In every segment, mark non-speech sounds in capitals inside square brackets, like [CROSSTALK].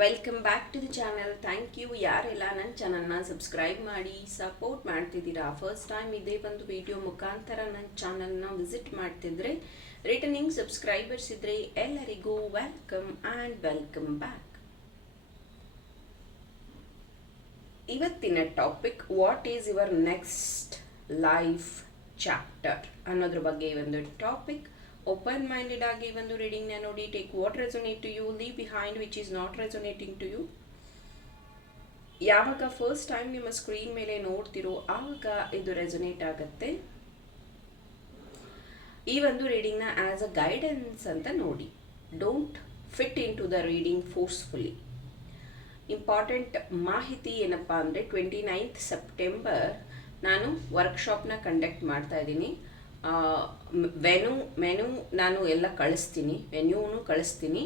Welcome back to the channel thank you ಯಾರೆಲ್ಲ ನನ್ನ ಚಾನಲ್ನ ಸಬ್ಸ್ಕ್ರೈಬ್ ಮಾಡಿ ಸಪೋರ್ಟ್ ಮಾಡ್ತಿದ್ದೀರಾ ಫಸ್ಟ್ ಟೈಮ್ ಇದೇ ಒಂದು ವಿಡಿಯೋ ಮುಖಾಂತರ ನನ್ನ ಚಾನಲ್ನ ವಿಸಿಟ್ ಮಾಡ್ತಿದ್ರೆ ರಿಟರ್ನಿಂಗ್ ಸಬ್ಸ್ಕ್ರೈಬರ್ಸ್ ಇದ್ದರೆ ಎಲ್ಲರಿಗೂ ವೆಲ್ಕಮ್ ಆ್ಯಂಡ್ ವೆಲ್ಕಮ್ ಬ್ಯಾಕ್ ಇವತ್ತಿನ topic what is your next life chapter ಅನ್ನೋದ್ರ ಬಗ್ಗೆ ಒಂದು ಟಾಪಿಕ್ ಓಪನ್ ಮೈಂಡೆಡ್ ಆಗಿ ಒಂದು ರೀಡಿಂಗ್ನ ನೋಡಿ take what resonate to you leave behind which is not resonating to you ಯಾವಾಗ ಫಸ್ಟ್ ಟೈಮ್ ನಿಮ್ಮ ಸ್ಕ್ರೀನ್ ಮೇಲೆ ನೋಡ್ತಿರೋ ಆವಾಗ ಇದು ರೆಸೊನೇಟ್ ಆಗುತ್ತೆ ಈ ಒಂದು ರೀಡಿಂಗ್ನ ಆ್ಯಸ್ ಅ ಗೈಡೆನ್ಸ್ ಅಂತ ನೋಡಿ don't fit in to the reading forcefully important ಮಾಹಿತಿ ಏನಪ್ಪಾ ಅಂದರೆ ಟ್ವೆಂಟಿ ನೈನ್ತ್ ಸೆಪ್ಟೆಂಬರ್ ನಾನು ವರ್ಕ್ಶಾಪ್ನ ಕಂಡಕ್ಟ್ ಮಾಡ್ತಾ ಇದ್ದೀನಿ ವೆನು ಮೆನು ನಾನು ಎಲ್ಲ ಕಳಿಸ್ತೀನಿ ವೆನ್ಯೂನು ಕಳಿಸ್ತೀನಿ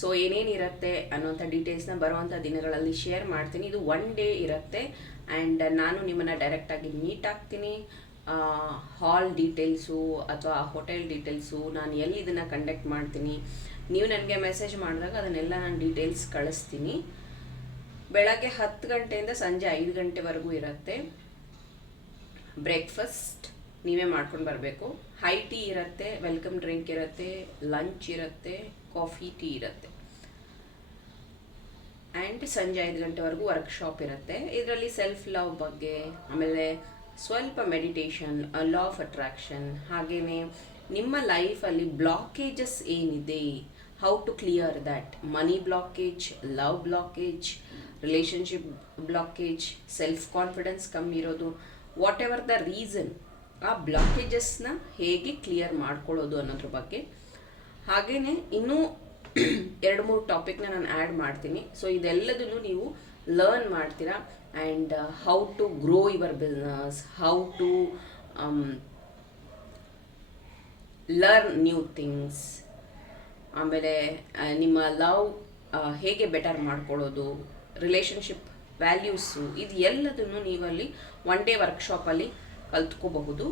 ಸೊ ಏನೇನಿರುತ್ತೆ ಅನ್ನೋಂಥ ಡೀಟೇಲ್ಸ್ನ ಬರುವಂಥ ದಿನಗಳಲ್ಲಿ ಶೇರ್ ಮಾಡ್ತೀನಿ ಇದು ಒನ್ ಡೇ ಇರುತ್ತೆ ಆ್ಯಂಡ್ ನಾನು ನಿಮ್ಮನ್ನು ಡೈರೆಕ್ಟಾಗಿ ಮೀಟ್ ಆಗ್ತೀನಿ ಹಾಲ್ ಡೀಟೇಲ್ಸು ಅಥವಾ ಹೋಟೆಲ್ ಡೀಟೇಲ್ಸು ನಾನು ಎಲ್ಲಿ ಇದನ್ನು ಕಂಡಕ್ಟ್ ಮಾಡ್ತೀನಿ ನೀವು ನನಗೆ ಮೆಸೇಜ್ ಮಾಡಿದಾಗ ಅದನ್ನೆಲ್ಲ ನಾನು ಡೀಟೇಲ್ಸ್ ಕಳಿಸ್ತೀನಿ ಬೆಳಗ್ಗೆ ಹತ್ತು ಗಂಟೆಯಿಂದ ಸಂಜೆ ಐದು ಗಂಟೆವರೆಗೂ ಇರುತ್ತೆ ಬ್ರೇಕ್ಫಸ್ಟ್ ನೀವೇ ಮಾಡ್ಕೊಂಡು ಬರಬೇಕು ಹೈ ಟೀ ಇರುತ್ತೆ ವೆಲ್ಕಮ್ ಡ್ರಿಂಕ್ ಇರುತ್ತೆ ಲಂಚ್ ಇರುತ್ತೆ ಕಾಫಿ ಟೀ ಇರುತ್ತೆ ಆ್ಯಂಡ್ ಸಂಜೆ ಐದು ಗಂಟೆವರೆಗೂ ವರ್ಕ್ಶಾಪ್ ಇರುತ್ತೆ ಇದರಲ್ಲಿ ಸೆಲ್ಫ್ ಲವ್ ಬಗ್ಗೆ ಆಮೇಲೆ ಸ್ವಲ್ಪ ಮೆಡಿಟೇಷನ್ ಲಾ ಆಫ್ ಅಟ್ರಾಕ್ಷನ್ ಹಾಗೆಯೇ ನಿಮ್ಮ ಲೈಫಲ್ಲಿ ಬ್ಲಾಕೇಜಸ್ ಏನಿದೆ how to clear that money blockage love blockage relationship blockage self confidence ಕಮ್ಮಿ ಇರೋದು ವಾಟ್ ಎವರ್ ದ ರೀಸನ್ ಆ ಬ್ಲಾಕೇಜಸ್ನ ಹೇಗೆ ಕ್ಲಿಯರ್ ಮಾಡ್ಕೊಳ್ಳೋದು ಅನ್ನೋದ್ರ ಬಗ್ಗೆ ಹಾಗೆಯೇ ಇನ್ನೂ ಎರಡು ಮೂರು ಟಾಪಿಕ್ನ ನಾನು ಆ್ಯಡ್ ಮಾಡ್ತೀನಿ ಸೊ ಇದೆಲ್ಲದನ್ನು ನೀವು ಲರ್ನ್ ಮಾಡ್ತೀರಾ and how to grow your business how to learn new things ಆಮೇಲೆ ನಿಮ್ಮ ಲವ್ ಹೇಗೆ ಬೆಟರ್ ಮಾಡ್ಕೊಳ್ಳೋದು ರಿಲೇಷನ್ಶಿಪ್ ವ್ಯಾಲ್ಯೂಸು ಇದು ಎಲ್ಲದನ್ನು ನೀವಲ್ಲಿ ಒನ್ ಡೇ ವರ್ಕ್ಶಾಪಲ್ಲಿ ಕಲ್ತ್ಕೋಬಹುದು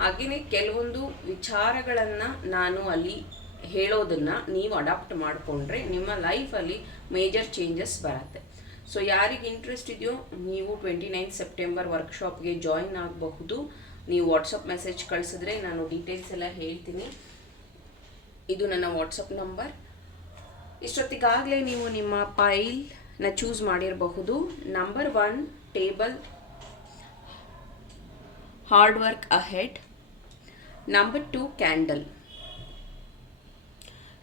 ಹಾಗೆಯೇ ಕೆಲವೊಂದು ವಿಚಾರಗಳನ್ನು ನಾನು ಅಲ್ಲಿ ಹೇಳೋದನ್ನು ನೀವು ಅಡಾಪ್ಟ್ ಮಾಡಿಕೊಂಡ್ರೆ ನಿಮ್ಮ ಲೈಫಲ್ಲಿ ಮೇಜರ್ ಚೇಂಜಸ್ ಬರುತ್ತೆ ಸೊ ಯಾರಿಗೆ ಇಂಟ್ರೆಸ್ಟ್ ಇದೆಯೋ ನೀವು ಟ್ವೆಂಟಿ ನೈನ್ ಸೆಪ್ಟೆಂಬರ್ ವರ್ಕ್ಶಾಪ್ಗೆ ಜಾಯಿನ್ ಆಗಬಹುದು ನೀವು ವಾಟ್ಸಪ್ ಮೆಸೇಜ್ ಕಳಿಸಿದ್ರೆ ನಾನು ಡೀಟೇಲ್ಸ್ ಎಲ್ಲ ಹೇಳ್ತೀನಿ ಇದು ನನ್ನ ವಾಟ್ಸಪ್ ನಂಬರ್ ಇಷ್ಟೊತ್ತಿಗಾಗಲೇ ನೀವು ನಿಮ್ಮ ಪೈಲ್ನ ಚೂಸ್ ಮಾಡಿರಬಹುದು number one table hard work ahead. Number two candle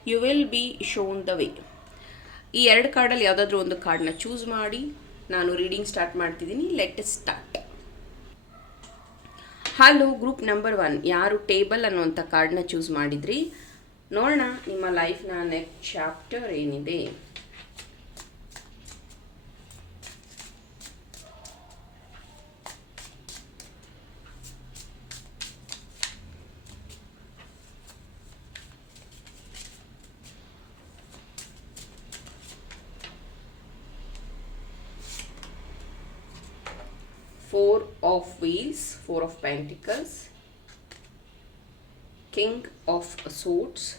you will be shown the way ಈ ಎರಡು ಕಾರ್ಡಲ್ಲಿ ಯಾವುದಾದ್ರೂ ಒಂದು ಕಾರ್ಡನ್ನ ಚೂಸ್ ಮಾಡಿ ನಾನು ರೀಡಿಂಗ್ ಸ್ಟಾರ್ಟ್ ಮಾಡ್ತಿದ್ದೀನಿ let start hello group number one ಯಾರು ಟೇಬಲ್ ಅನ್ನುವಂಥ ಕಾರ್ಡನ್ನ ಚೂಸ್ ಮಾಡಿದ್ರಿ ನೋಡೋಣ ನಿಮ್ಮ ಲೈಫ್ನ ನೆಕ್ಸ್ಟ್ ಚಾಪ್ಟರ್ ಏನಿದೆ of Wheels, Four of Pentacles, King of Swords,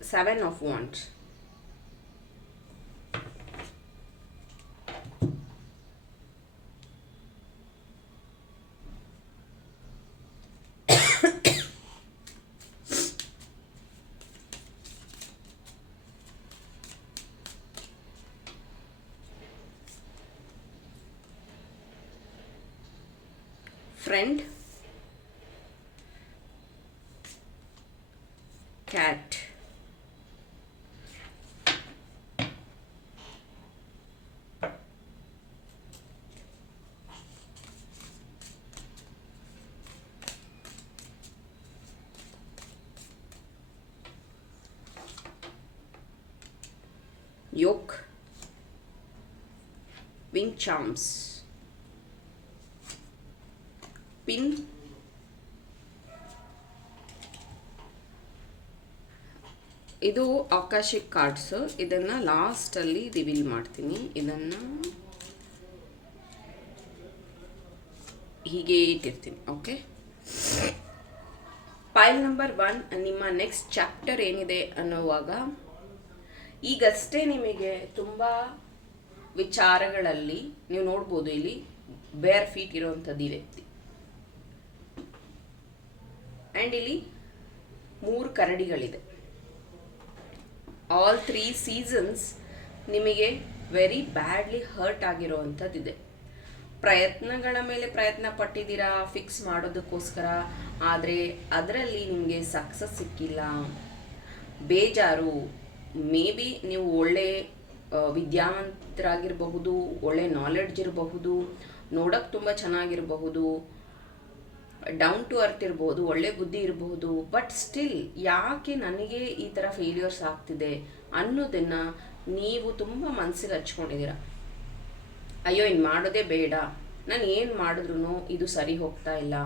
Seven of Wands. Yoke wing charms, pin, ಇದು ಆಕಾಶಿಕ್ ಇದನ್ನ ಇದನ್ನು ಲಾಸ್ಟಲ್ಲಿ ರಿವೀಲ್ ಮಾಡ್ತೀನಿ ಇದನ್ನ ಹೀಗೆ ಇಟ್ಟಿರ್ತೀನಿ ಓಕೆ ಫೈಲ್ ನಂಬರ್ ಒನ್ ನಿಮ್ಮ ನೆಕ್ಸ್ಟ್ ಚಾಪ್ಟರ್ ಏನಿದೆ ಅನ್ನುವಾಗ ಈಗಷ್ಟೇ ನಿಮಗೆ ತುಂಬ ವಿಚಾರಗಳಲ್ಲಿ ನೀವು ನೋಡ್ಬೋದು ಇಲ್ಲಿ ಬೇರ್ ಫೀಟ್ ಇರುವಂಥದ್ದು ಈ ವ್ಯಕ್ತಿ ಆ್ಯಂಡ್ ಇಲ್ಲಿ ಮೂರು ಕರಡಿಗಳಿದೆ ಆಲ್ ತ್ರೀ ಸೀಸನ್ಸ್ ನಿಮಗೆ ವೆರಿ ಬ್ಯಾಡ್ಲಿ ಹರ್ಟ್ ಇದೆ ಪ್ರಯತ್ನಗಳ ಮೇಲೆ ಪ್ರಯತ್ನ ಪಟ್ಟಿದ್ದೀರಾ ಫಿಕ್ಸ್ ಮಾಡೋದಕ್ಕೋಸ್ಕರ ಆದರೆ ಅದರಲ್ಲಿ ನಿಮಗೆ ಸಕ್ಸಸ್ ಸಿಕ್ಕಿಲ್ಲ ಬೇಜಾರು ಮೇ ಬಿ ನೀವು ಒಳ್ಳೆ ವಿದ್ಯಾವಂತರಾಗಿರಬಹುದು ಒಳ್ಳೆ ನಾಲೆಡ್ಜ್ ಇರಬಹುದು ನೋಡೋಕ್ಕೆ ತುಂಬ ಚೆನ್ನಾಗಿರಬಹುದು ಡೌನ್ ಟು ಅರ್ತ್ ಇರಬಹುದು ಒಳ್ಳೆ ಬುದ್ಧಿ ಇರಬಹುದು ಬಟ್ ಸ್ಟಿಲ್ ಯಾಕೆ ನನಗೆ ಈ ಥರ ಫೇಲ್ಯೂರ್ಸ್ ಆಗ್ತಿದೆ ಅನ್ನೋದನ್ನು ನೀವು ತುಂಬ ಮನಸ್ಸಿಗೆ ಹಚ್ಕೊಂಡಿದ್ದೀರ ಅಯ್ಯೋ ಇನ್ನು ಮಾಡೋದೇ ಬೇಡ ನಾನು ಏನು ಮಾಡಿದ್ರು ಇದು ಸರಿ ಹೋಗ್ತಾ ಇಲ್ಲ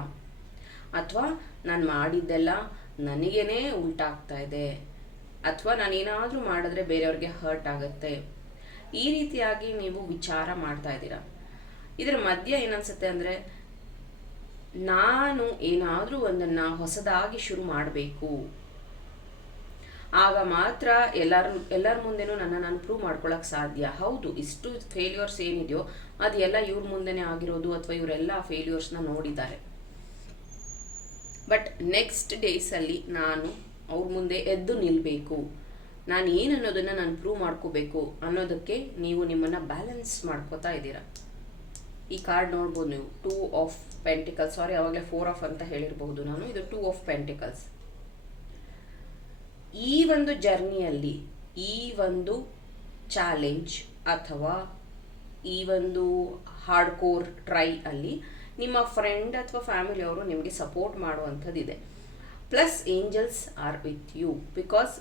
ಅಥವಾ ನಾನು ಮಾಡಿದ್ದೆಲ್ಲ ನನಗೇನೆ ಉಲ್ಟಾಗ್ತಾ ಇದೆ ಅಥವಾ ನಾನು ನಾನೇನಾದರೂ ಮಾಡಿದ್ರೆ ಬೇರೆಯವ್ರಿಗೆ ಹರ್ಟ್ ಆಗುತ್ತೆ ಈ ರೀತಿಯಾಗಿ ನೀವು ವಿಚಾರ ಮಾಡ್ತಾ ಇದ್ದೀರಾ ಇದರ ಮಧ್ಯ ಏನನ್ಸುತ್ತೆ ಅಂದರೆ ನಾನು ಏನಾದರೂ ಒಂದನ್ನು ಹೊಸದಾಗಿ ಶುರು ಮಾಡಬೇಕು ಆಗ ಮಾತ್ರ ಎಲ್ಲರ ಎಲ್ಲರ ಮುಂದೆನೂ ನನ್ನ ನಾನು ಪ್ರೂವ್ ಮಾಡ್ಕೊಳಕ್ಕೆ ಸಾಧ್ಯ ಹೌದು ಇಷ್ಟು ಫೇಲ್ಯೂರ್ಸ್ ಏನಿದೆಯೋ ಅದೆಲ್ಲ ಇವ್ರ ಮುಂದೆನೆ ಆಗಿರೋದು ಅಥವಾ ಇವರೆಲ್ಲ ಫೇಲ್ಯೂರ್ಸ್ನ ನೋಡಿದ್ದಾರೆ ಬಟ್ ನೆಕ್ಸ್ಟ್ ಡೇಸಲ್ಲಿ ನಾನು ಅವ್ರ ಮುಂದೆ ಎದ್ದು ನಿಲ್ಲಬೇಕು ನಾನು ಏನು ಅನ್ನೋದನ್ನು ನಾನು ಪ್ರೂವ್ ಮಾಡ್ಕೋಬೇಕು ಅನ್ನೋದಕ್ಕೆ ನೀವು ನಿಮ್ಮನ್ನು ಬ್ಯಾಲೆನ್ಸ್ ಮಾಡ್ಕೋತಾ ಇದ್ದೀರಾ ಈ ಕಾರ್ಡ್ ನೋಡ್ಬೋದು ನೀವು ಟೂ ಆಫ್ ಪೆಂಟಿಕಲ್ಸ್ ಸಾರಿ ಅವಾಗಲೇ ಫೋರ್ ಆಫ್ ಅಂತ ಹೇಳಿರಬಹುದು ನಾನು ಇದು ಟೂ ಆಫ್ ಪೆಂಟಿಕಲ್ಸ್ ಈ ಒಂದು ಜರ್ನಿಯಲ್ಲಿ ಈ ಒಂದು ಚಾಲೆಂಜ್ ಅಥವಾ ಈ ಒಂದು ಹಾರ್ಡ್ ಕೋರ್ ಟ್ರೈ ಅಲ್ಲಿ ನಿಮ್ಮ ಫ್ರೆಂಡ್ ಅಥವಾ ಫ್ಯಾಮಿಲಿಯವರು ನಿಮಗೆ support ಮಾಡುವಂಥದ್ದಿದೆ plus angels are with you because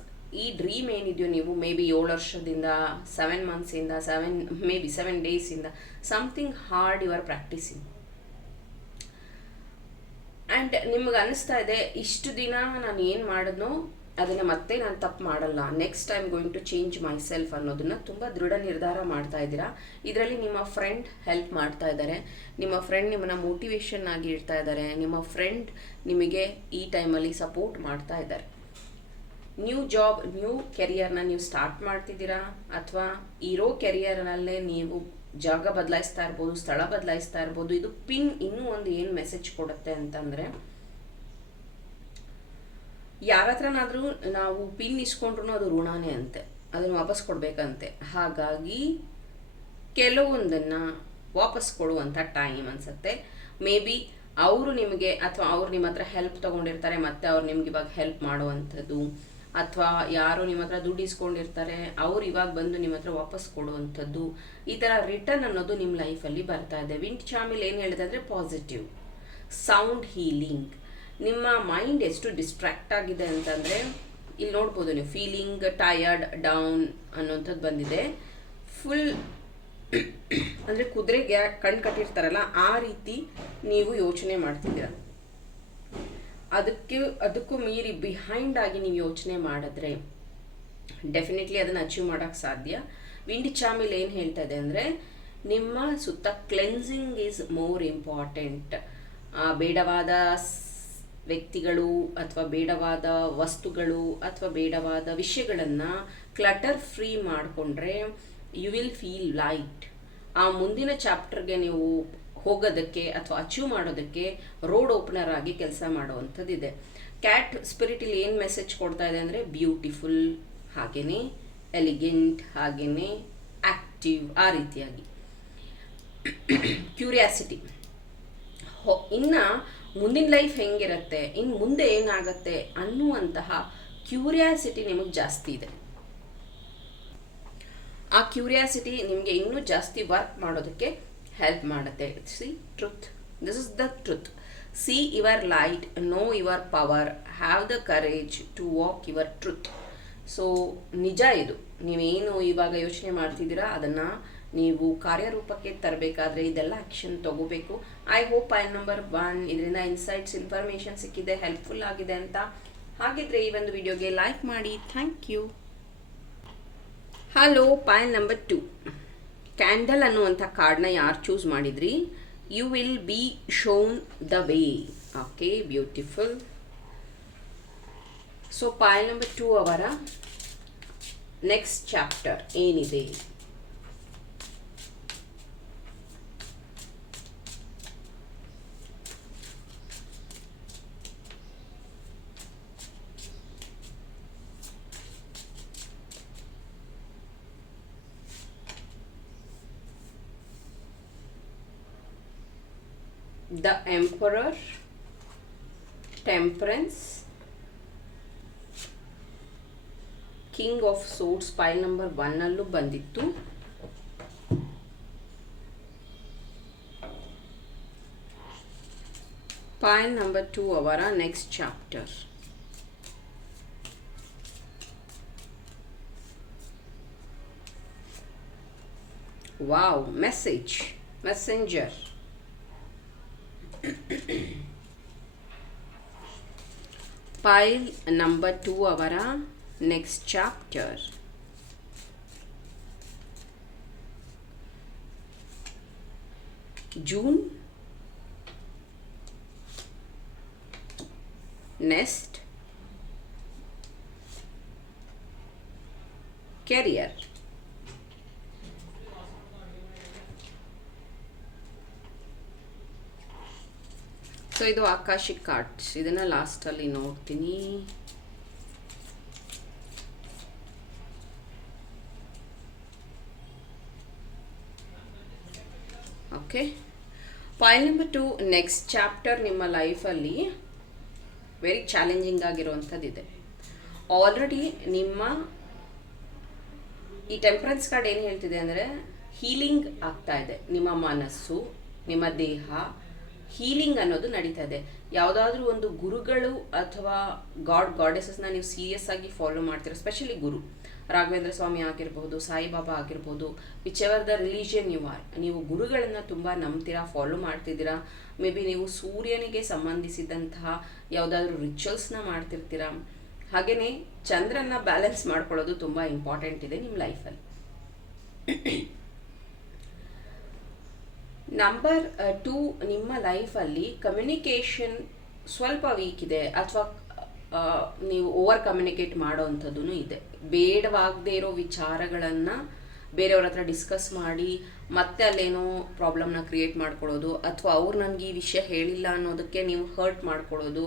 ಈ ಡ್ರೀಮ್ ಏನಿದೆಯೋ ನೀವು ಮೇ ಬಿ ಏಳು ವರ್ಷದಿಂದ ಸೆವೆನ್ ಮಂತ್ಸಿಂದ seven may be seven ಡೇಸಿಂದ something hard you are practising and ನಿಮ್ಗೆ ಅನ್ನಿಸ್ತಾ ಇದೆ ಇಷ್ಟು ದಿನ ನಾನು ಏನು ಮಾಡಿದ್ನೋ ಅದನ್ನು ಮತ್ತೆ ನಾನು ತಪ್ಪು ಮಾಡಲ್ಲ next time going to change myself ಅನ್ನೋದನ್ನು ತುಂಬ ದೃಢ ನಿರ್ಧಾರ ಮಾಡ್ತಾ ಇದ್ದೀರಾ ಇದರಲ್ಲಿ ನಿಮ್ಮ ಫ್ರೆಂಡ್ ಹೆಲ್ಪ್ ಮಾಡ್ತಾ ಇದ್ದಾರೆ ನಿಮ್ಮ ಫ್ರೆಂಡ್ ನಿಮ್ಮನ್ನು ಮೋಟಿವೇಶನ್ ಆಗಿ ಇಡ್ತಾ ಇದ್ದಾರೆ ನಿಮ್ಮ ಫ್ರೆಂಡ್ ನಿಮಗೆ ಈ ಟೈಮಲ್ಲಿ ಸಪೋರ್ಟ್ ಮಾಡ್ತಾ ಇದ್ದಾರೆ ನ್ಯೂ ಜಾಬ್ ನ್ಯೂ ಕೆರಿಯರ್ನ ನೀವು ಸ್ಟಾರ್ಟ್ ಮಾಡ್ತಿದ್ದೀರಾ ಅಥವಾ ಇರೋ ಕೆರಿಯರ್ನಲ್ಲೇ ನೀವು ಜಾಗ ಬದಲಾಯಿಸ್ತಾ ಇರ್ಬೋದು ಸ್ಥಳ ಬದಲಾಯಿಸ್ತಾ ಇರ್ಬೋದು ಇದು ಪಿನ್ ಇನ್ನೂ ಒಂದು ಏನು ಮೆಸೇಜ್ ಕೊಡುತ್ತೆ ಅಂತಂದರೆ ಯಾರ ಹತ್ರನಾದರೂ ನಾವು ಪಿನ್ ಇಸ್ಕೊಂಡ್ರು ಅದು ಋಣಾನೇ ಅಂತೆ ಅದನ್ನು ವಾಪಸ್ ಕೊಡಬೇಕಂತೆ ಹಾಗಾಗಿ ಕೆಲವೊಂದನ್ನು ವಾಪಸ್ ಕೊಡುವಂಥ ಟೈಮ್ ಅನಿಸುತ್ತೆ ಮೇ ಬಿ ಅವರು ನಿಮಗೆ ಅಥವಾ ಅವ್ರು ನಿಮ್ಮ ಹತ್ರ ಹೆಲ್ಪ್ ತೊಗೊಂಡಿರ್ತಾರೆ ಮತ್ತು ಅವ್ರು ನಿಮ್ಗೆ ಇವಾಗ ಹೆಲ್ಪ್ ಮಾಡುವಂಥದ್ದು ಅಥವಾ ಯಾರು ನಿಮ್ಮ ಹತ್ರ ದುಡ್ಡು ಇಸ್ಕೊಂಡಿರ್ತಾರೆ ಅವ್ರು ಇವಾಗ ಬಂದು ನಿಮ್ಮ ಹತ್ರ ವಾಪಸ್ ಕೊಡುವಂಥದ್ದು ಈ ಥರ ರಿಟರ್ನ್ ಅನ್ನೋದು ನಿಮ್ಮ ಲೈಫಲ್ಲಿ ಬರ್ತಾ ಇದೆ ವಿಂಟ್ ಚಾಮಿಲ್ ಏನು ಹೇಳಿದೆ ಅಂದರೆ ಪಾಸಿಟಿವ್ ಸೌಂಡ್ ಹೀಲಿಂಗ್ ನಿಮ್ಮ ಮೈಂಡ್ ಎಷ್ಟು ಡಿಸ್ಟ್ರ್ಯಾಕ್ಟ್ ಆಗಿದೆ ಅಂತಂದರೆ ಇಲ್ಲಿ ನೋಡ್ಬೋದು ನೀವು ಫೀಲಿಂಗ್ ಟಯರ್ಡ್ ಡೌನ್ ಅನ್ನೋಂಥದ್ದು ಬಂದಿದೆ ಫುಲ್ ಅಂದರೆ ಕುದುರೆಗೆ ಕಣ್ ಕಟ್ಟಿರ್ತಾರಲ್ಲ ಆ ರೀತಿ ನೀವು ಯೋಚನೆ ಮಾಡ್ತಿದ್ದೀರ ಅದಕ್ಕೆ ಅದಕ್ಕೂ ಮೀರಿ ಬಿಹೈಂಡ್ ಆಗಿ ನೀವು ಯೋಚನೆ ಮಾಡಿದ್ರೆ ಡೆಫಿನೆಟ್ಲಿ ಅದನ್ನು ಅಚೀವ್ ಮಾಡೋಕ್ಕೆ ಸಾಧ್ಯ ವಿಂಡಿ ಚಾಮಿಲ್ ಏನು ಹೇಳ್ತಾ ಇದೆ ಅಂದರೆ ನಿಮ್ಮ ಸುತ್ತ ಕ್ಲೆನ್ಸಿಂಗ್ ಈಸ್ ಮೋರ್ ಇಂಪಾರ್ಟೆಂಟ್ ಬೇಡವಾದ ವ್ಯಕ್ತಿಗಳು ಅಥವಾ ಬೇಡವಾದ ವಸ್ತುಗಳು ಅಥವಾ ಬೇಡವಾದ ವಿಷಯಗಳನ್ನು ಕ್ಲಟರ್ ಫ್ರೀ ಮಾಡಿಕೊಂಡ್ರೆ ಯು ವಿಲ್ ಫೀಲ್ ಲೈಟ್ ಆ ಮುಂದಿನ ಚಾಪ್ಟರ್ಗೆ ನೀವು ಹೋಗೋದಕ್ಕೆ ಅಥವಾ ಅಚೀವ್ ಮಾಡೋದಕ್ಕೆ ರೋಡ್ ಓಪನರ್ ಆಗಿ ಕೆಲಸ ಮಾಡುವಂಥದ್ದಿದೆ ಕ್ಯಾಟ್ ಸ್ಪಿರಿಟಲ್ಲಿ ಏನು ಮೆಸೇಜ್ ಕೊಡ್ತಾ ಇದೆ ಅಂದರೆ ಬ್ಯೂಟಿಫುಲ್ ಹಾಗೆಯೇ ಎಲಿಗೆಂಟ್ ಹಾಗೆಯೇ ಆಕ್ಟಿವ್ ಆ ರೀತಿಯಾಗಿ ಕ್ಯೂರಿಯಾಸಿಟಿ [COUGHS] ಇನ್ನು ಮುಂದಿನ ಲೈಫ್ ಹೆಂಗಿರುತ್ತೆ ಇನ್ನು ಮುಂದೆ ಏನಾಗತ್ತೆ ಅನ್ನುವಂತಹ ಕ್ಯೂರಿಯಾಸಿಟಿ ನಿಮಗೆ ಜಾಸ್ತಿ ಇದೆ ಆ ಕ್ಯೂರಿಯಾಸಿಟಿ ನಿಮಗೆ ಇನ್ನೂ ಜಾಸ್ತಿ ವರ್ಕ್ ಮಾಡೋದಕ್ಕೆ ಹೆಲ್ಪ್ ಮಾಡುತ್ತೆ see truth this is the truth see your light know your power have the courage to walk your truth so ನಿಜ ಇದು ನೀವೇನು ಇವಾಗ ಯೋಚನೆ ಮಾಡ್ತಿದ್ದೀರಾ ಅದನ್ನು ನೀವು ಕಾರ್ಯರೂಪಕ್ಕೆ ತರಬೇಕಾದ್ರೆ ಇದೆಲ್ಲ ಆ್ಯಕ್ಷನ್ ತಗೋಬೇಕು I hope I number one ಇದರಿಂದ ಇನ್ಸೈಟ್ಸ್ ಇನ್ಫಾರ್ಮೇಷನ್ ಸಿಕ್ಕಿದೆ ಹೆಲ್ಪ್ಫುಲ್ ಆಗಿದೆ ಅಂತ ಹಾಗಿದ್ರೆ ಈ ಒಂದು ವಿಡಿಯೋಗೆ ಲೈಕ್ ಮಾಡಿ thank you hello Payal number two candle ಅನ್ನುವಂಥ ಕಾರ್ಡ್ನ ಯಾರು ಚೂಸ್ ಮಾಡಿದ್ರಿ you will be shown the way okay beautiful so Payal number two ಅವರ ನೆಕ್ಸ್ಟ್ ಚಾಪ್ಟರ್ ಏನಿದೆ the emperor temperance king of swords pile number 1 nallu bandittu pile number 2 our next chapter wow message messenger pile number 2 ಅವರ next chapter june nest career so ಇದು ಆಕಾಶಿಕ್ ಇದನ್ನ ಇದನ್ನು ಲಾಸ್ಟಲ್ಲಿ ನೋಡ್ತೀನಿ okay file number two next chapter ನಿಮ್ಮ ಲೈಫಲ್ಲಿ very challenging ಇದೆ ಆಲ್ರೆಡಿ ನಿಮ್ಮ ಈ ಟೆಂಪ್ರೆನ್ಸ್ ಕಾರ್ಡ್ ಏನು ಹೇಳ್ತಿದೆ ಅಂದರೆ ಹೀಲಿಂಗ್ ಆಗ್ತಾ ಇದೆ ನಿಮ್ಮ ಮನಸ್ಸು ನಿಮ್ಮ ದೇಹ ಹೀಲಿಂಗ್ ಅನ್ನೋದು ನಡೀತಾ ಇದೆ ಯಾವುದಾದ್ರೂ ಒಂದು ಗುರುಗಳು ಅಥವಾ ಗಾಡ್ ಗಾಡೆಸಸ್ನ ನೀವು ಸೀರಿಯಸ್ ಆಗಿ ಫಾಲೋ ಮಾಡ್ತೀರ ಸ್ಪೆಷಲಿ ಗುರು ರಾಘವೇಂದ್ರ ಸ್ವಾಮಿ ಆಗಿರ್ಬೋದು ಸಾಯಿಬಾಬಾ ಆಗಿರ್ಬೋದು whichever the religion you are ನೀವು ಗುರುಗಳನ್ನು ತುಂಬ ನಂಬ್ತೀರಾ ಫಾಲೋ ಮಾಡ್ತಿದ್ದೀರಾ ಮೇ ಬಿ ನೀವು ಸೂರ್ಯನಿಗೆ ಸಂಬಂಧಿಸಿದಂತಹ ಯಾವುದಾದ್ರೂ ರಿಚುವಲ್ಸ್ನ ಮಾಡ್ತಿರ್ತೀರಾ ಹಾಗೆಯೇ ಚಂದ್ರನ ಬ್ಯಾಲೆನ್ಸ್ ಮಾಡ್ಕೊಳ್ಳೋದು ತುಂಬ ಇಂಪಾರ್ಟೆಂಟ್ ಇದೆ ನಿಮ್ಮ ಲೈಫಲ್ಲಿ ನಂಬರ್ ಟೂ uh, ನಿಮ್ಮ ಲೈಫಲ್ಲಿ ಕಮ್ಯುನಿಕೇಷನ್ ಸ್ವಲ್ಪ ವೀಕ್ ಇದೆ ಅಥವಾ uh, ನೀವು ಓವರ್ ಕಮ್ಯುನಿಕೇಟ್ ಮಾಡೋ ಅಂಥದ್ದು ಇದೆ ಬೇಡವಾಗದೇ ಇರೋ ವಿಚಾರಗಳನ್ನು ಬೇರೆಯವ್ರ ಹತ್ರ ಡಿಸ್ಕಸ್ ಮಾಡಿ ಮತ್ತೆ ಅಲ್ಲೇನೋ ಪ್ರಾಬ್ಲಮ್ನ ಕ್ರಿಯೇಟ್ ಮಾಡ್ಕೊಳ್ಳೋದು ಅಥವಾ ಅವ್ರು ನನಗೆ ಈ ವಿಷಯ ಹೇಳಿಲ್ಲ ಅನ್ನೋದಕ್ಕೆ ನೀವು ಹರ್ಟ್ ಮಾಡ್ಕೊಳ್ಳೋದು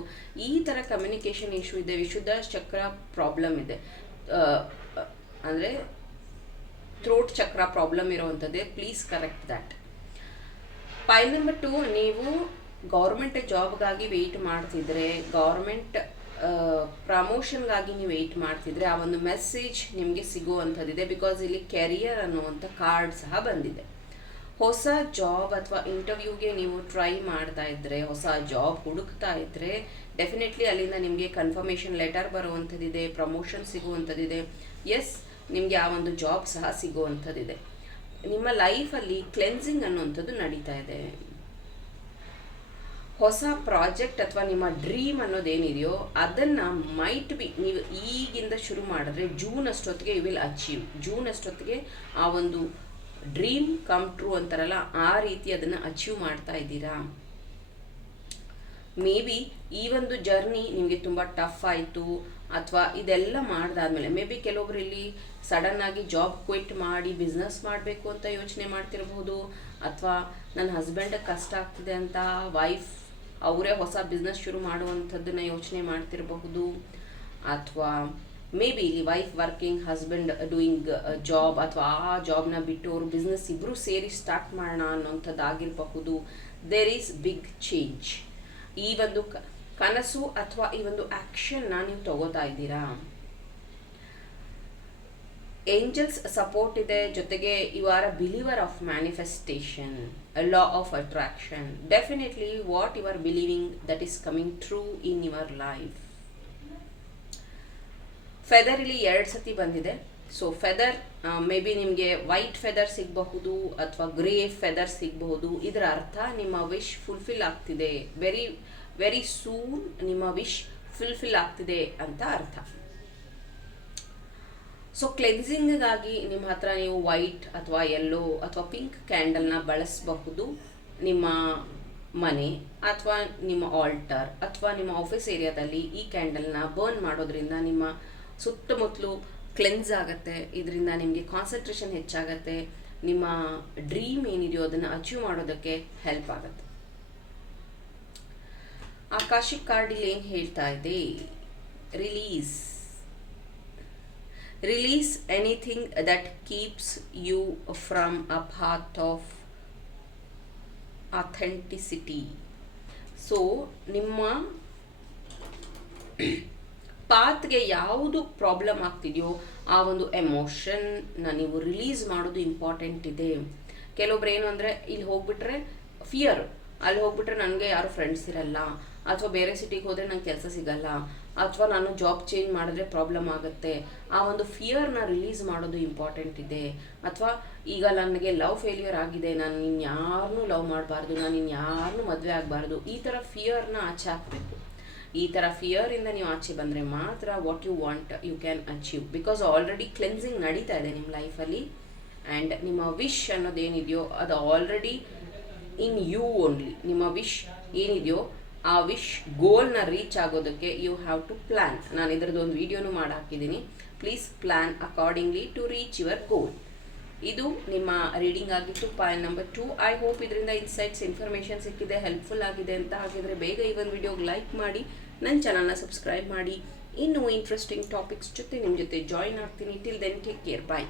ಈ ಥರ ಕಮ್ಯುನಿಕೇಷನ್ ಇಶ್ಯೂ ಇದೆ ವಿಶುದ್ಧ ಚಕ್ರ ಪ್ರಾಬ್ಲಮ್ ಇದೆ uh, ಅಂದರೆ ಥ್ರೋಟ್ ಚಕ್ರ problem ಇರೋವಂಥದ್ದೇ please correct that file number two ನೀವು ಗೌರ್ಮೆಂಟ್ ಜಾಬ್ಗಾಗಿ ವೆಯ್ಟ್ ಮಾಡ್ತಿದ್ರೆ ಗೌರ್ಮೆಂಟ್ ಪ್ರಮೋಷನ್ಗಾಗಿ ನೀವು ವೆಯ್ಟ್ ಮಾಡ್ತಿದ್ರೆ ಆ ಒಂದು ಮೆಸೇಜ್ ನಿಮಗೆ ಸಿಗುವಂಥದ್ದಿದೆ ಬಿಕಾಸ್ ಇಲ್ಲಿ ಕೆರಿಯರ್ ಅನ್ನುವಂಥ ಕಾರ್ಡ್ ಸಹ ಬಂದಿದೆ ಹೊಸ ಜಾಬ್ ಅಥವಾ ಇಂಟರ್ವ್ಯೂಗೆ ನೀವು ಟ್ರೈ ಮಾಡ್ತಾ ಇದ್ರೆ ಹೊಸ ಜಾಬ್ ಹುಡುಕ್ತಾ ಇದ್ದರೆ ಡೆಫಿನೆಟ್ಲಿ ಅಲ್ಲಿಂದ ನಿಮಗೆ ಕನ್ಫರ್ಮೇಷನ್ ಲೆಟರ್ ಬರುವಂಥದ್ದಿದೆ ಪ್ರಮೋಷನ್ ಸಿಗುವಂಥದ್ದಿದೆ ಎಸ್ ನಿಮಗೆ ಆ ಒಂದು ಜಾಬ್ ಸಹ ಸಿಗುವಂಥದ್ದಿದೆ ನಿಮ್ಮ ಲೈಫಲ್ಲಿ ಕ್ಲೆನ್ಸಿಂಗ್ ಅನ್ನುವಂಥದ್ದು ನಡೀತಾ ಇದೆ ಹೊಸ ಪ್ರಾಜೆಕ್ಟ್ ಅಥವಾ ನಿಮ್ಮ ಡ್ರೀಮ್ ಅನ್ನೋದೇನಿದೆಯೋ ಅದನ್ನು ಮೈಟ್ ಬಿ ನೀವು ಈಗಿಂದ ಶುರು ಮಾಡಿದ್ರೆ ಜೂನ್ ಅಷ್ಟೊತ್ತಿಗೆ ಯು ವಿಲ್ ಅಚೀವ್ ಜೂನ್ ಅಷ್ಟೊತ್ತಿಗೆ ಆ ಒಂದು ಡ್ರೀಮ್ ಕಮ್ ಟ್ರೂ ಅಂತಾರಲ್ಲ ಆ ರೀತಿ ಅದನ್ನು ಅಚೀವ್ ಮಾಡ್ತಾ ಇದ್ದೀರಾ ಮೇ ಬಿ ಈ ಒಂದು ಜರ್ನಿ ನಿಮಗೆ ತುಂಬ ಟಫ್ ಆಯಿತು ಅಥವಾ ಇದೆಲ್ಲ ಮಾಡಿದಾದ್ಮೇಲೆ ಮೇ ಬಿ ಕೆಲವೊಬ್ರು ಇಲ್ಲಿ ಸಡನ್ ಆಗಿ ಜಾಬ್ ಕ್ವಿಟ್ ಮಾಡಿ ಬಿಸ್ನೆಸ್ ಮಾಡಬೇಕು ಅಂತ ಯೋಚನೆ ಮಾಡ್ತಿರಬಹುದು ಅಥವಾ ನನ್ನ ಹಸ್ಬೆಂಡ್ ಕಷ್ಟ ಆಗ್ತಿದೆ ಅಂತ ವೈಫ್ ಅವರೇ ಹೊಸ ಬಿಸ್ನೆಸ್ ಶುರು ಮಾಡುವಂಥದ್ದನ್ನ ಯೋಚನೆ ಮಾಡ್ತಿರಬಹುದು ಅಥವಾ ಮೇ ಬಿ ಇಲ್ಲಿ wife working husband doing job ಅಥವಾ ಆ ಜಾಬ್ನ ಬಿಟ್ಟು ಅವರು ಬಿಸ್ನೆಸ್ ಇಬ್ಬರು ಸೇರಿ ಸ್ಟಾರ್ಟ್ ಮಾಡೋಣ ಆಗಿರಬಹುದು ದೇರ್ ಈಸ್ ಬಿಗ್ ಚೇಂಜ್ ಈ ಒಂದು ಕ ಕನಸು ಅಥವಾ ಈ ಒಂದು ಆ್ಯಕ್ಷನ್ನ ನೀವು ತಗೋತಾ ಇದ್ದೀರಾ ಏಂಜಲ್ಸ್ ಸಪೋರ್ಟ್ ಇದೆ ಜೊತೆಗೆ you are a believer of manifestation law of attraction definitely what you are believing that is coming true in your life feather ಇಲ್ಲಿ ಎರಡು ಸತಿ ಬಂದಿದೆ ಸೊ ಫೆದರ್ ಮೇ ಬಿ ನಿಮಗೆ ವೈಟ್ ಫೆದರ್ ಸಿಗಬಹುದು ಅಥವಾ ಗ್ರೇ ಫೆದರ್ ಸಿಗಬಹುದು ಇದರ ಅರ್ಥ ನಿಮ್ಮ ವಿಶ್ ಫುಲ್ಫಿಲ್ ಆಗ್ತಿದೆ ವೆರಿ ವೆರಿ ಸೂನ್ ನಿಮ್ಮ ವಿಶ್ ಫುಲ್ಫಿಲ್ ಆಗ್ತಿದೆ ಅಂತ ಅರ್ಥ ಸೊ ಕ್ಲೆನ್ಸಿಂಗಿಗಾಗಿ ನಿಮ್ಮ ಹತ್ರ ನೀವು ವೈಟ್ ಅಥವಾ ಯೆಲ್ಲೋ ಅಥವಾ ಪಿಂಕ್ ಕ್ಯಾಂಡಲ್ನ ಬಳಸಬಹುದು ನಿಮ್ಮ ಮನೆ ಅಥವಾ ನಿಮ್ಮ ಆಲ್ಟರ್ ಅಥವಾ ನಿಮ್ಮ ಆಫೀಸ್ ಏರಿಯಾದಲ್ಲಿ ಈ ಕ್ಯಾಂಡಲ್ನ ಬರ್ನ್ ಮಾಡೋದ್ರಿಂದ ನಿಮ್ಮ ಸುತ್ತಮುತ್ತಲು ಕ್ಲೆನ್ಸ್ ಆಗುತ್ತೆ ಇದರಿಂದ ನಿಮಗೆ ಕಾನ್ಸಂಟ್ರೇಷನ್ ಹೆಚ್ಚಾಗತ್ತೆ ನಿಮ್ಮ ಡ್ರೀಮ್ ಏನಿದೆಯೋ ಅದನ್ನು ಅಚೀವ್ ಮಾಡೋದಕ್ಕೆ ಹೆಲ್ಪ್ ಆಗುತ್ತೆ ಆಕಾಶಿಕ್ ಕಾರ್ಡ್ ಇಲ್ಲಿ ಏನು ಹೇಳ್ತಾ ಇದೆ release release anything that keeps you from a path of authenticity so ನಿಮ್ಮ ಪಾತ್ಗೆ ಯಾವುದು ಪ್ರಾಬ್ಲಮ್ ಆಗ್ತಿದೆಯೋ ಆ ಒಂದು ಎಮೋಷನ್ನ ನೀವು ರಿಲೀಸ್ ಮಾಡೋದು ಇಂಪಾರ್ಟೆಂಟ್ ಇದೆ ಕೆಲವೊಬ್ರು ಏನು ಅಂದರೆ ಇಲ್ಲಿ ಹೋಗ್ಬಿಟ್ರೆ ಫಿಯರ್ ಅಲ್ಲಿ ಹೋಗ್ಬಿಟ್ರೆ ನನಗೆ ಯಾರು ಫ್ರೆಂಡ್ಸ್ ಇರಲ್ಲ ಅಥವಾ ಬೇರೆ ಸಿಟಿಗೆ ಹೋದರೆ ನಂಗೆ ಕೆಲಸ ಸಿಗಲ್ಲ ಅಥವಾ ನಾನು ಜಾಬ್ ಚೇಂಜ್ ಮಾಡಿದ್ರೆ ಪ್ರಾಬ್ಲಮ್ ಆಗುತ್ತೆ ಆ ಒಂದು ಫಿಯರ್ನ ರಿಲೀಸ್ ಮಾಡೋದು ಇಂಪಾರ್ಟೆಂಟ್ ಇದೆ ಅಥವಾ ಈಗ ನನಗೆ ಲವ್ ಫೇಲಿಯರ್ ಆಗಿದೆ ನಾನು ಯಾರನ್ನೂ ಲವ್ ಮಾಡಬಾರ್ದು ನಾನು ಯಾರನ್ನೂ ಮದುವೆ ಆಗಬಾರ್ದು ಈ ಥರ ಫಿಯರ್ನ ಆಚೆ ಹಾಕಬೇಕು ಈ ಥರ ಫಿಯರಿಂದ ನೀವು ಆಚೆ ಬಂದರೆ ಮಾತ್ರ what you want you can achieve because already cleansing ನಡೀತಾ ಇದೆ ನಿಮ್ಮ ಲೈಫಲ್ಲಿ ಆ್ಯಂಡ್ ನಿಮ್ಮ ವಿಶ್ ಅನ್ನೋದೇನಿದೆಯೋ ಅದು ಆಲ್ರೆಡಿ ಇನ್ ಯು ಓನ್ಲಿ ನಿಮ್ಮ ವಿಶ್ ಏನಿದೆಯೋ ಆ ವಿಶ್ ಗೋಲ್ನ ರೀಚ್ ಆಗೋದಕ್ಕೆ ಯು ಹ್ಯಾವ್ ಟು ಪ್ಲ್ಯಾನ್ ನಾನು ಇದರದ್ದು ಒಂದು ವಿಡಿಯೋನು ಮಾಡಿ ಹಾಕಿದ್ದೀನಿ please plan accordingly to reach your goal ಇದು ನಿಮ್ಮ ರೀಡಿಂಗ್ ಆಗಿತ್ತು point number two I hope ಇದರಿಂದ ಇನ್ಸೈಟ್ಸ್ ಇನ್ಫಾರ್ಮೇಷನ್ ಸಿಕ್ಕಿದೆ ಹೆಲ್ಪ್ಫುಲ್ ಆಗಿದೆ ಅಂತ ಹಾಗಿದ್ರೆ ಬೇಗ ಈ ಒಂದು ವಿಡಿಯೋಗೆ ಲೈಕ್ ಮಾಡಿ ನನ್ನ ಚಾನಲ್ನ ಸಬ್ಸ್ಕ್ರೈಬ್ ಮಾಡಿ ಇನ್ನೂ ಇಂಟ್ರೆಸ್ಟಿಂಗ್ ಟಾಪಿಕ್ಸ್ ಜೊತೆ ನಿಮ್ಮ ಜೊತೆ ಜಾಯಿನ್ ಆಗ್ತೀನಿ till then take care bye